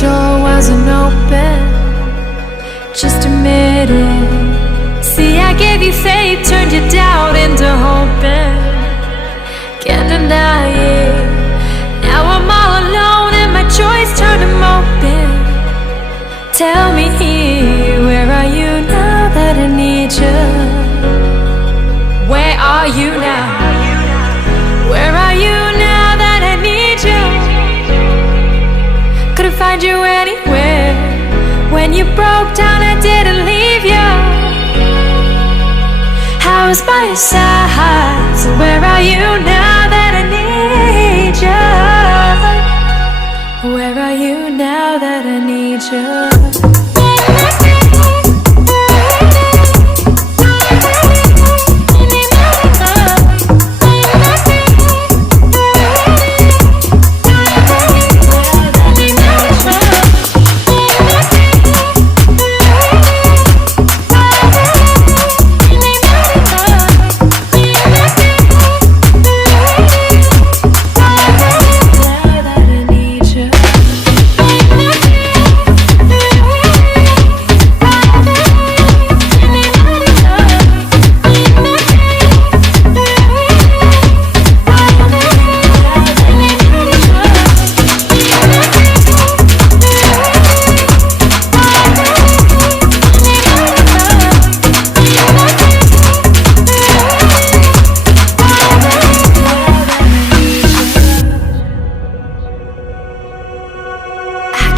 door wasn't open, just admit it. See, I gave you faith, turned your doubt into hoping. Can't deny it. Now I'm all alone and my joys turned them open. Tell me, where are you now that I need you? Where are you now? Where are you now that I need you? Couldn't find you anywhere. When you broke down, I didn't leave you. I was by your side. So where are you now that I need you? Where are you now that I need you?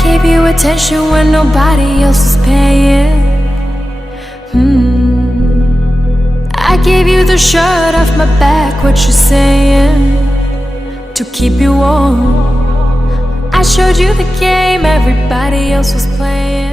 Gave you attention when nobody else was paying. I gave you the shirt off my back, what you saying? To keep you warm. I showed you the game everybody else was playing.